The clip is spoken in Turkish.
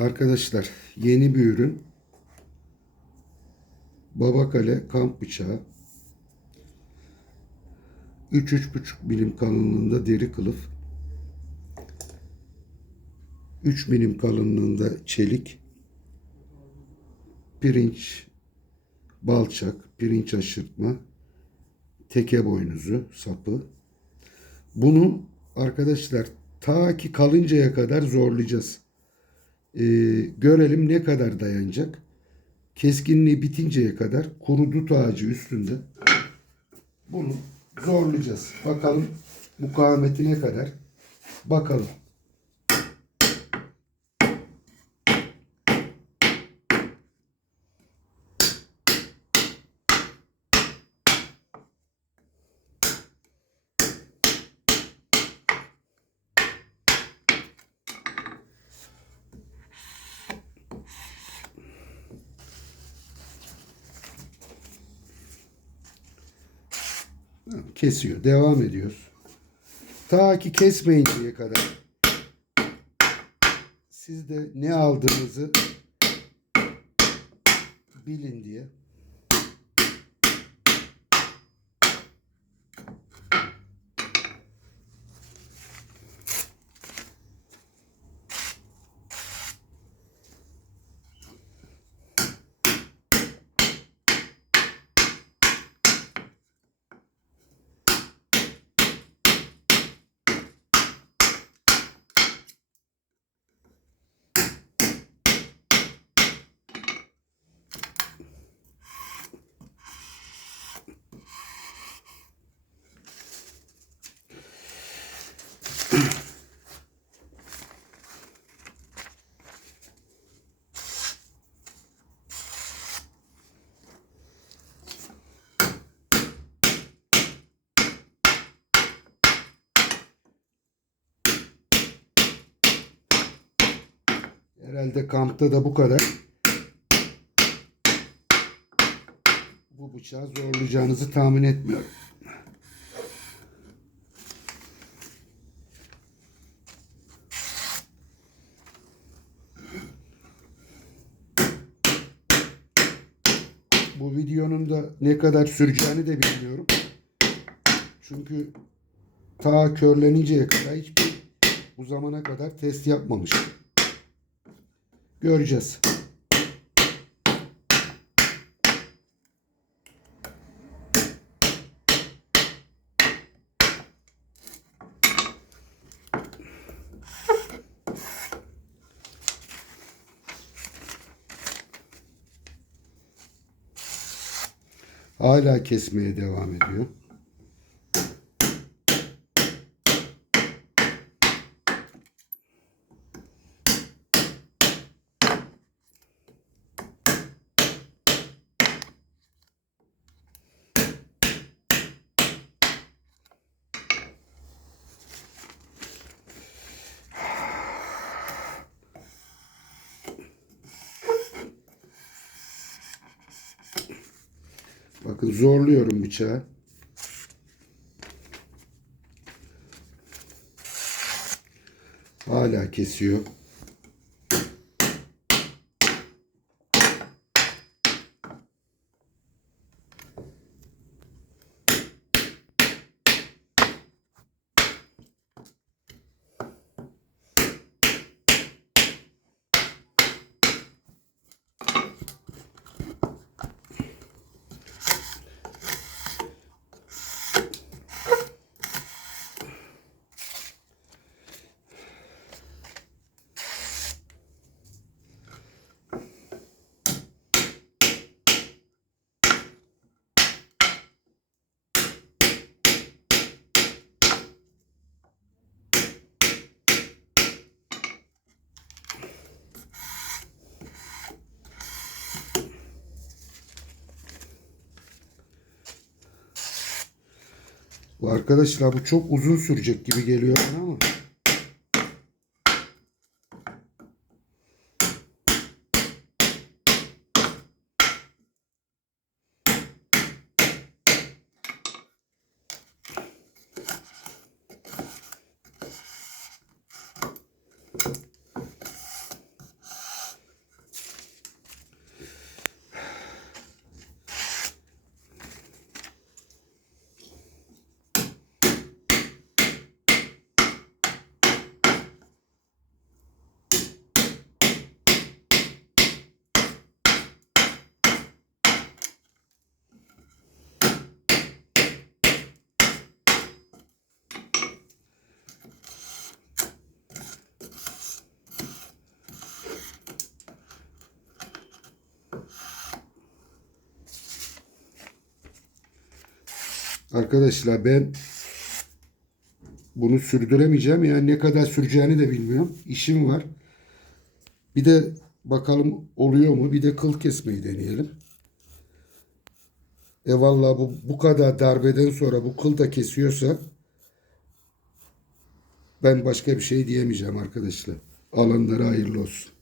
Arkadaşlar yeni bir ürün. Babakale kamp bıçağı. 3-3,5 milim kalınlığında deri kılıf. 3 milim kalınlığında çelik. Pirinç, balçak, pirinç aşırtma, teke boynuzu, sapı. Bunu arkadaşlar ta ki kalıncaya kadar zorlayacağız. Ee, görelim ne kadar dayanacak. Keskinliği bitinceye kadar kuru dut ağacı üstünde bunu zorlayacağız. Bakalım mukavemeti ne kadar. Bakalım. Kesiyor. Devam ediyoruz. Ta ki kesmeyinceye kadar siz de ne aldığınızı bilin diye. Herhalde kampta da bu kadar. Bu bıçağı zorlayacağınızı tahmin etmiyorum. Bu videonun da ne kadar süreceğini de bilmiyorum. Çünkü ta körleninceye kadar hiçbir bu zamana kadar test yapmamıştım. Göreceğiz. Hala kesmeye devam ediyor. Bakın zorluyorum bıçağı. Hala kesiyor. Bu arkadaşlar bu çok uzun sürecek gibi geliyor bana ama. Arkadaşlar ben bunu sürdüremeyeceğim. Yani ne kadar süreceğini de bilmiyorum. İşim var. Bir de bakalım oluyor mu? Bir de kıl kesmeyi deneyelim. E vallahi bu, bu kadar darbeden sonra bu kıl da kesiyorsa ben başka bir şey diyemeyeceğim arkadaşlar. Alanlara hayırlı olsun.